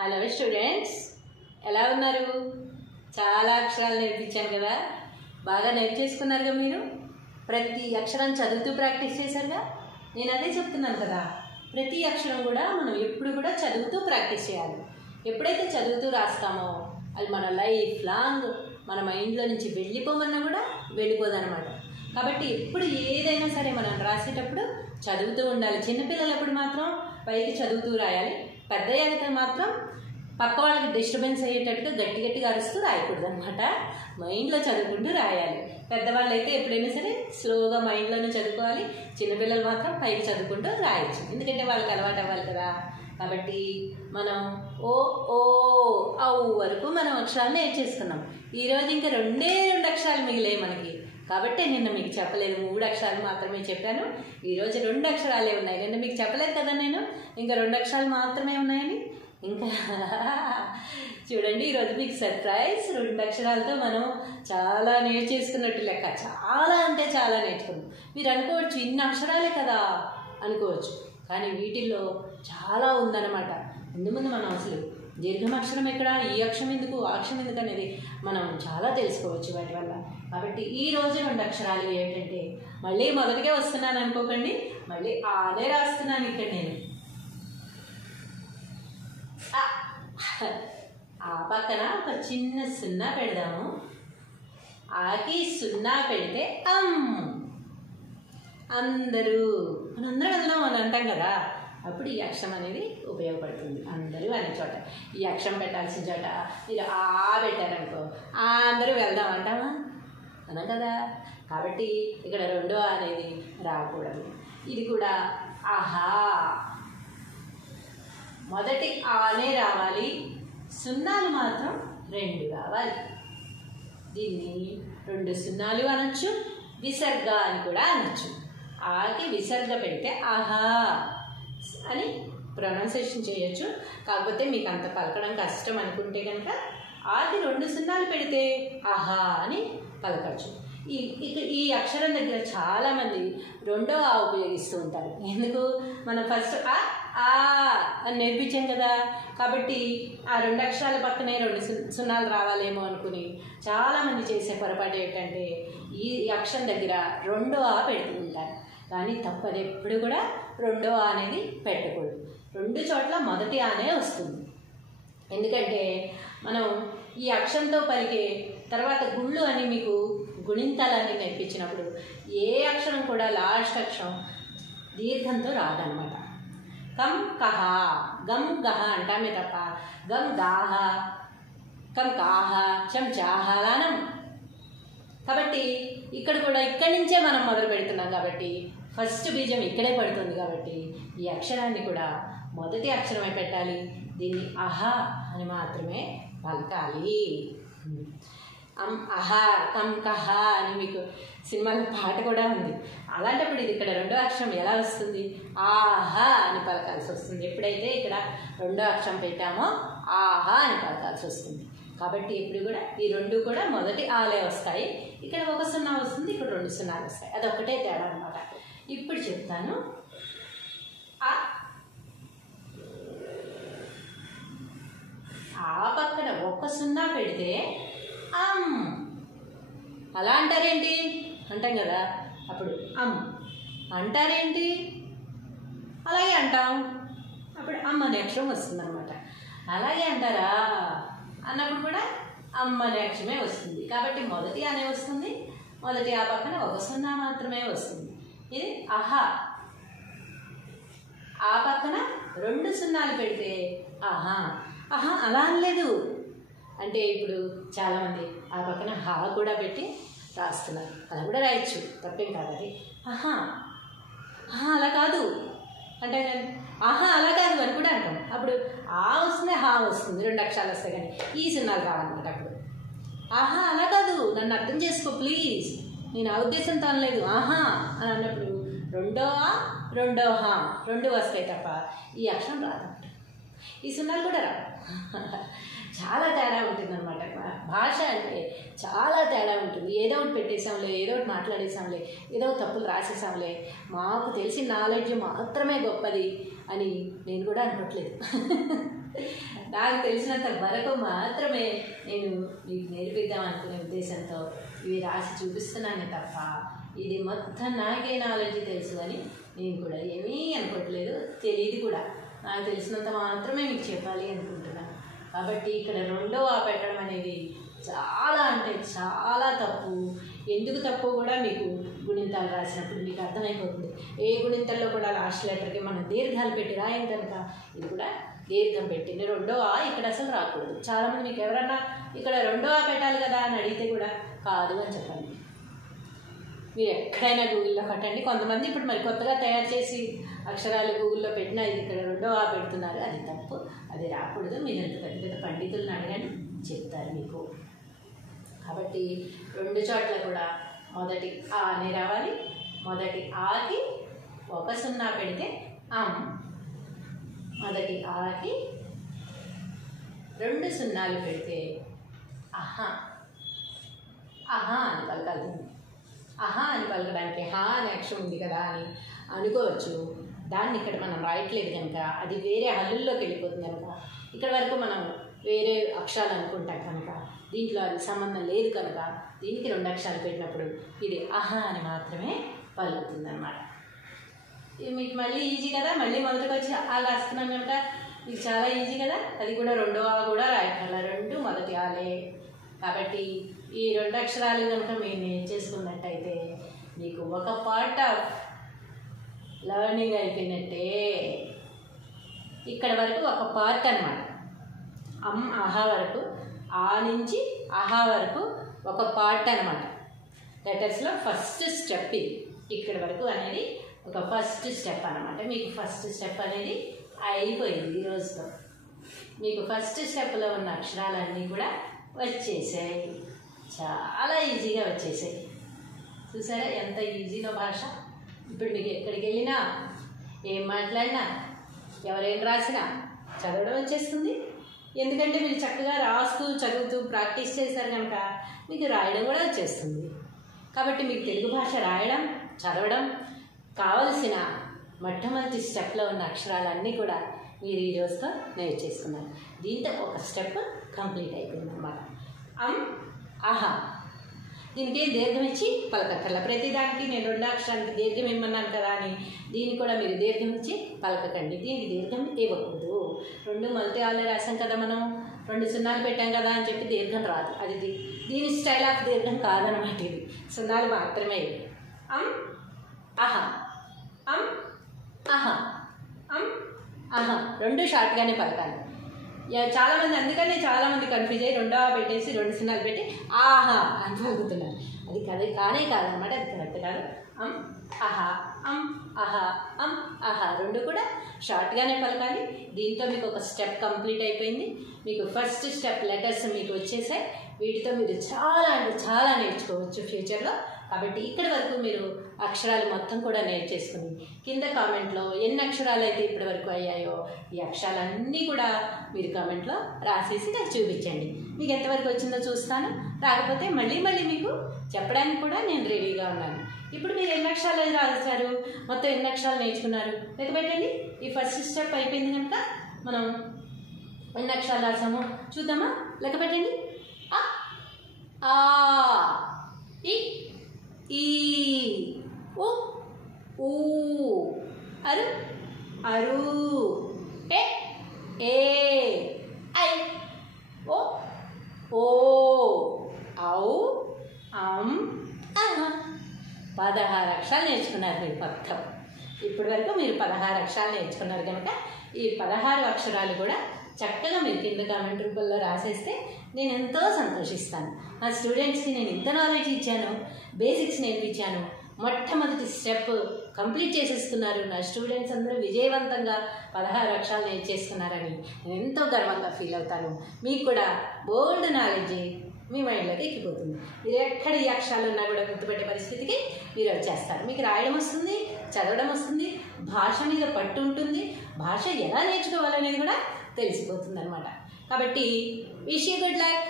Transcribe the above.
Hello students, ఎలా ఉన్నారు? చాలా అక్షరాలు నేర్పించాను కదా, బాగా నేర్చేసుకున్నారుగా మీరు. ప్రతి అక్షరం చదువుతూ ప్రాక్టీస్ చేశారుగా. నేను అదే చెప్తున్నాను కదా, ప్రతి అక్షరం కూడా మనం ఎప్పుడు కూడా చదువుతూ ప్రాక్టీస్ చేయాలి. ఎప్పుడైతే చదువుతూ రాస్తామో అది మన లైఫ్ లాంగ్ మన మైండ్లో నుంచి వెళ్ళిపోమన్నా కూడా వెళ్ళిపోదన్నమాట. కాబట్టి ఎప్పుడు ఏదైనా సరే మనం రాసేటప్పుడు చదువుతూ ఉండాలి. చిన్నపిల్లలప్పుడు మాత్రం పైకి చదువుతూ రాయాలి. పెద్దయ్యాక మాత్రం పక్క వాళ్ళకి డిస్టర్బెన్స్ అయ్యేటట్టుగా గట్టి గట్టిగా అరుస్తూ రాయకూడదు అనమాట. మైండ్లో చదువుకుంటూ రాయాలి. పెద్దవాళ్ళు అయితే ఎప్పుడైనా సరే స్లోగా మైండ్లోనే చదువుకోవాలి. చిన్నపిల్లలు మాత్రం పైకి చదువుకుంటూ రాయొచ్చు, ఎందుకంటే వాళ్ళకి అలవాటు అవ్వాలి కదా. కాబట్టి మనం ఓ ఓ ఔ వరకు మనం అక్షరాలు నేర్చేసుకున్నాం. ఈరోజు ఇంకా రెండు అక్షరాలు మిగిలాయి మనకి. కాబట్టి నిన్న మీకు చెప్పలేదు, 3 అక్షరాలు మాత్రమే చెప్పాను. ఈరోజు 2 అక్షరాలే ఉన్నాయి. నిన్న మీకు చెప్పలేదు కదా నేను, ఇంకా 2 అక్షరాలు మాత్రమే ఉన్నాయని. ఇంకా చూడండి, ఈరోజు మీకు సర్ప్రైజ్. 2 అక్షరాలతో మనం చాలా నేర్చేసుకున్నట్టు లెక్క. చాలా అంటే చాలా నేర్చుకున్నాం. మీరు అనుకోవచ్చు ఇన్ని అక్షరాలే కదా అనుకోవచ్చు, కానీ వీటిల్లో చాలా ఉందన్నమాట. ముందు మనం అసలు దీర్ఘం అక్షరం ఎక్కడ, ఈ అక్షరం ఎందుకు, ఆ అక్షరం ఎందుకు అనేది మనం చాలా తెలుసుకోవచ్చు వాటి వల్ల. కాబట్టి ఈ రోజు 2 అక్షరాలు ఏంటంటే, మళ్ళీ మొదటిగా వస్తున్నాను అనుకోకండి, మళ్ళీ ఆనే రాస్తున్నాను ఇక్కడ నేను. ఆ పక్కన ఒక చిన్న సున్నా పెడదాము. ఆకి సున్నా పెడితే మనందరం వెళ్దాం అని అంటాం కదా. అప్పుడు ఈ అక్షరం అనేది ఉపయోగపడుతుంది. అందరూ అనే చోట ఈ అక్షరం పెట్టాల్సిన చోట మీరు ఆ పెట్టారనుకో, అందరూ వెళ్దాం అంటామా? అనం కదా. కాబట్టి ఇక్కడ 2 అనేది రాకూడదు. ఇది కూడా ఆహా, మొదటి ఆనే రావాలి, సున్నాలు మాత్రం 2 రావాలి. దీన్ని 2 సున్నాలు అనొచ్చు, విసర్గ అని కూడా అనొచ్చు. ఆకి విసర్గ పెడితే ఆహా అని ప్రొనౌన్సియేషన్ చేయొచ్చు. కాకపోతే మీకు అంత పలకడం కష్టం అనుకుంటే కనుక ఆకి 2 సున్నాలు పెడితే ఆహా అని పలకచ్చు. ఈ అక్షరం దగ్గర చాలామంది 2వ ఆ ఉపయోగిస్తూ ఉంటారు. ఎందుకు? మనం ఫస్ట్ ఆ అని నేర్పించాం కదా. కాబట్టి ఆ 2 అక్షరాల పక్కనే 2 సున్నాలు రావాలేమో అనుకుని చాలామంది చేసే పొరపాటు ఏంటంటే, ఈ అక్షరం దగ్గర 2వ ఆ పెడుతూ ఉంటారు. కానీ తప్పదు, ఎప్పుడు కూడా 2వ ఆ అనేది పెట్టకూడదు. 2 చోట్ల మొదటి ఆనే వస్తుంది. ఎందుకంటే మనం ఈ అక్షరంతో పలికే తర్వాత గుళ్ళు అని మీకు గుణింతాలన్నీ నేర్పించినప్పుడు ఏ అక్షరం కూడా లాస్ట్ అక్షరం దీర్ఘంతో రాదనమాట. కం కహ, గం గహ అంటామే తప్ప గం గాహ, కం కాహ, చం చాహ లానం. కాబట్టి ఇక్కడ కూడా ఇక్కడి నుంచే మనం మొదలు పెడుతున్నాం కాబట్టి ఫస్ట్ బీజం ఇక్కడే పడుతుంది. కాబట్టి ఈ అక్షరాన్ని కూడా మొదటి అక్షరమే పెట్టాలి. దీన్ని అహ అని మాత్రమే పలకాలి. అహా కం కహ అని మీకు సినిమాలో పాట కూడా ఉంది. అలాంటప్పుడు ఇది ఇక్కడ 2వ అక్షరం ఎలా వస్తుంది? ఆహా అని పలకాల్సి వస్తుంది. ఎప్పుడైతే ఇక్కడ 2వ అక్షరం పెట్టామో ఆహా అని పలకాల్సి వస్తుంది. కాబట్టి ఇప్పుడు కూడా ఈ 2 కూడా మొదటి ఆలే వస్తాయి. ఇక్కడ 1 సున్నా వస్తుంది, ఇక్కడ 2 సున్నాలు వస్తాయి. అదొక్కటే తేడా అనమాట. ఇప్పుడు చెప్తాను. ఆ పక్కన 1 సున్నా పెడితే అలా అంటారేంటి అంటాం కదా. అప్పుడు అంటారేంటి, అలాగే అంటాం. అప్పుడు అనే అక్షరం వస్తుంది అనమాట. అలాగే అంటారా అన్నప్పుడు కూడా అనే అక్షరమే వస్తుంది. కాబట్టి మొదటి అనే వస్తుంది, మొదటి ఆ పక్కన 1 సున్నా మాత్రమే వస్తుంది. ఇది అహా. ఆ పక్కన 2 సున్నాలు పెడితే ఆహా. ఆహా అలా అనలేదు అంటే, ఇప్పుడు చాలామంది ఆ పక్కన హా కూడా పెట్టి రాస్తున్నారు. అలా కూడా రాయొచ్చు, తప్పేం కాదు. అది ఆహా అలా కాదు అంటే, ఆహా అలా కాదు అని కూడా అంటాం. అప్పుడు ఆ వస్తుంది, హా వస్తుంది, 2 అక్షరాలు వస్తాయి, కానీ ఈ సున్నాలు రావాలన్నమాట. అప్పుడు ఆహా అలా కాదు, నన్ను అర్థం చేసుకో ప్లీజ్, నేను ఆ ఉద్దేశంతో అనలేదు ఆహా అని అన్నప్పుడు 2వ 2 వస్తాయి తప్ప ఈ అక్షరం రాదన్నమాట. ఈ సున్నాలు కూడా రావు. చాలా తేడా ఉంటుంది అనమాట. భాష అంటే చాలా తేడా ఉంటుంది. ఏదో ఒకటి పెట్టేసాంలే, ఏదో ఒకటి మాట్లాడేసాంలే, ఏదో తప్పులు రాసేసాంలే, మాకు తెలిసిన నాలెడ్జ్ మాత్రమే గొప్పది అని నేను కూడా అనుకోవట్లేదు. నాకు తెలిసినంత వరకు మాత్రమే నేను మీకు నేర్పిద్దాం అనుకునే ఉద్దేశంతో ఇవి రాసి చూపిస్తున్నాను తప్ప ఇది మొత్తం నాకే నాలెడ్జ్ తెలుసు అని నేను కూడా ఏమీ అనుకోవట్లేదు, తెలియదు కూడా. నాకు తెలిసినంత మాత్రమే మీకు చెప్పాలి అనుకుంటున్నాను. కాబట్టి ఇక్కడ రెండో ఆ పెట్టడం అనేది చాలా అంటే చాలా తప్పు. ఎందుకు తప్పు కూడా మీకు గుణింతాలు రాసినప్పుడు మీకు అర్థమైపోతుంది. ఏ గుణింతల్లో కూడా లాస్ట్ లెటర్కి మనం దీర్ఘాలు పెట్టి రాయం కనుక ఇది కూడా దీర్ఘం పెట్టింది. రెండో ఆ ఇక్కడ అసలు రాకూడదు. చాలామంది మీకు ఎవరన్నా ఇక్కడ రెండో ఆ పెట్టాలి కదా అని అడిగితే కూడా కాదు అని చెప్పండి. మీరు ఎక్కడైనా గూగుల్లో కొట్టండి. కొంతమంది ఇప్పుడు మరి కొత్తగా తయారు చేసి అక్షరాలు గూగుల్లో పెట్టినా ఇది ఇక్కడ రెండో ఆ పెడుతున్నారు, అది తప్పు, అది రాకూడదు. మీరు ఎంత పెద్ద పెద్ద పండితులను అడగండి, చెప్తారు మీకు. కాబట్టి రెండు చోట్ల కూడా మొదటి ఆ అని రావాలి. మొదటి ఆకి ఒక సున్నా పెడితే మొదటి ఆకి రెండు సున్నాలు పెడితే అహా అని పలకాలి. అహా అని పలకడానికి హా అనే అక్షరం ఉంది కదా అని అనుకోవచ్చు. దాన్ని ఇక్కడ మనం రాయట్లేదు కనుక అది వేరే హల్లుల్లోకి వెళ్ళిపోతుంది కనుక ఇక్కడ వరకు మనం వేరే అక్షరాలు అనుకుంటాం కనుక దీంట్లో అది సంబంధం లేదు కనుక దీనికి రెండు అక్షరాలు పెట్టినప్పుడు ఇది అహా అని మాత్రమే పలుకుతుంది అన్నమాట. ఇది మీకు మళ్ళీ ఈజీ కదా. మళ్ళీ మొదటికి వచ్చి ఆ రాస్తున్నాం కనుక మీకు చాలా ఈజీ కదా. అది కూడా రెండో ఆ కూడా రాయగల, రెండు మొదటి ఆలే. కాబట్టి ఈ రెండు అక్షరాలు కనుక మీరు నేర్చేసుకున్నట్టయితే మీకు ఒక పార్ట్ ఆఫ్ లర్నింగ్ అయిపోయినట్టే. ఇక్కడ వరకు ఒక పార్ట్ అన్నమాట. అహా వరకు, ఆ నుంచి అహా వరకు ఒక పార్ట్ అన్నమాట. లెటర్స్లో ఫస్ట్ స్టెప్ ఇది. ఇక్కడ వరకు అనేది ఒక ఫస్ట్ స్టెప్ అన్నమాట. మీకు ఫస్ట్ స్టెప్ అనేది అయిపోయింది ఈ రోజుతో. మీకు ఫస్ట్ స్టెప్లో ఉన్న అక్షరాలన్నీ కూడా వచ్చేసాయి, చాలా ఈజీగా వచ్చేసాయి. చూసారా ఎంత ఈజీలో భాష. ఇప్పుడు మీకు ఎక్కడికి వెళ్ళినా, ఏం మాట్లాడినా, ఎవరేం రాసినా చదవడం వచ్చేస్తుంది. ఎందుకంటే మీరు చక్కగా రాస్తూ చదువుతూ ప్రాక్టీస్ చేశారు కనుక మీకు రాయడం కూడా వచ్చేస్తుంది. కాబట్టి మీకు తెలుగు భాష రాయడం, చదవడం కావలసిన మొట్టమొదటి స్టెప్లో ఉన్న అక్షరాలన్నీ కూడా మీరు ఈ రోజుతో నేర్చేసుకున్నారు. దీంతో ఒక స్టెప్ కంప్లీట్ అయిపోయింది అన్నమాట. అహా దీనికి దీర్ఘం ఇచ్చి పలకక్కర్ల. ప్రతిదానికి నేను రెండో అక్షరానికి దీర్ఘం ఇమ్మన్నాను కదా అని దీన్ని కూడా మీరు దీర్ఘం ఇచ్చి పలకకండి. దీనికి దీర్ఘం ఇవ్వకూడదు. రెండు మొదటి ఆలే రాసాం కదా, మనం రెండు సున్నాలు పెట్టాం కదా అని చెప్పి దీర్ఘం రాదు. అది దీని స్టైల్ ఆఫ్ దీర్ఘం కాదనమాట. ఇది సున్నాలు మాత్రమే. అహా అహా అహా రెండు షార్ట్గానే పలకాలి. చాలామంది అందుకనే చాలామంది కన్ఫ్యూజ్ అయ్యి రెండో పెట్టేసి రెండు సున్నాలు పెట్టి ఆహా అని పలుకుతున్నారు. అది కానే కాదనమాట. అది కరెక్ట్ కాదు. అహా అహా అహా రెండు కూడా షార్ట్గానే పలకాలి. దీంతో మీకు ఒక స్టెప్ కంప్లీట్ అయిపోయింది. మీకు ఫస్ట్ స్టెప్ లెటర్స్ మీకు వచ్చేసాయి. వీటితో మీరు చాలా అంటే చాలా నేర్చుకోవచ్చు ఫ్యూచర్లో. కాబట్టి ఇక్కడి వరకు మీరు అక్షరాలు మొత్తం కూడా నేర్చేసుకుని కింద కామెంట్లో ఎన్ని అక్షరాలు అయితే ఇప్పటి వరకు అయ్యాయో ఈ అక్షరాలన్నీ కూడా మీరు కామెంట్లో రాసేసి నాకు చూపించండి. మీకు ఎంతవరకు వచ్చిందో చూస్తాను. రాకపోతే మళ్ళీ మీకు చెప్పడానికి కూడా నేను రెడీగా ఉన్నాను. ఇప్పుడు మీరు ఎన్ని అక్షరాలు రాశారు, మొత్తం ఎన్ని అక్షరాలు నేర్చుకున్నారు లెక్క పెట్టండి. ఈ ఫస్ట్ స్టెప్ అయిపోయింది కనుక మనం ఎన్ని అక్షరాలు రాసామో చూద్దామా? లెక్క పెట్టండి. ఆ ఈ ఈ ఉ ఊ అరు అరు ఏ ఏ ఐ ఓ ఓ ఔ అం అహ 16 అక్షరాలు నేర్చుకున్నారు మీరు మొత్తం. ఇప్పటి వరకు మీరు 16 అక్షరాలు నేర్చుకున్నారు కనుక ఈ 16 అక్షరాలు కూడా చక్కగా మీరు కింద కామెంట్ రూపంలో రాసేస్తే నేను ఎంతో సంతోషిస్తాను. నా స్టూడెంట్స్కి నేను ఇంత నాలెడ్జ్ ఇచ్చాను, బేసిక్స్ నేర్పించాను, మొట్టమొదటి స్టెప్ కంప్లీట్ చేసేస్తున్నారు. నా స్టూడెంట్స్ అందరూ విజయవంతంగా 16 అక్షరాలు నేర్చేసుకున్నారని నేను ఎంతో గర్వంగా ఫీల్ అవుతాను. మీకు కూడా బోల్డ్ నాలెడ్జ్ మీ మైండ్లోకి ఎక్కిపోతుంది. మీరు ఎక్కడ ఈ అక్షరాలు ఉన్నా కూడా గుర్తుపెట్టే పరిస్థితికి మీరు వచ్చేస్తారు. మీకు రాయడం వస్తుంది, చదవడం వస్తుంది, భాష మీద పట్టు ఉంటుంది, భాష ఎలా నేర్చుకోవాలనేది కూడా తెలిసిపోతుంది అనమాట. కాబట్టి విష్ యూ గుడ్ లక్.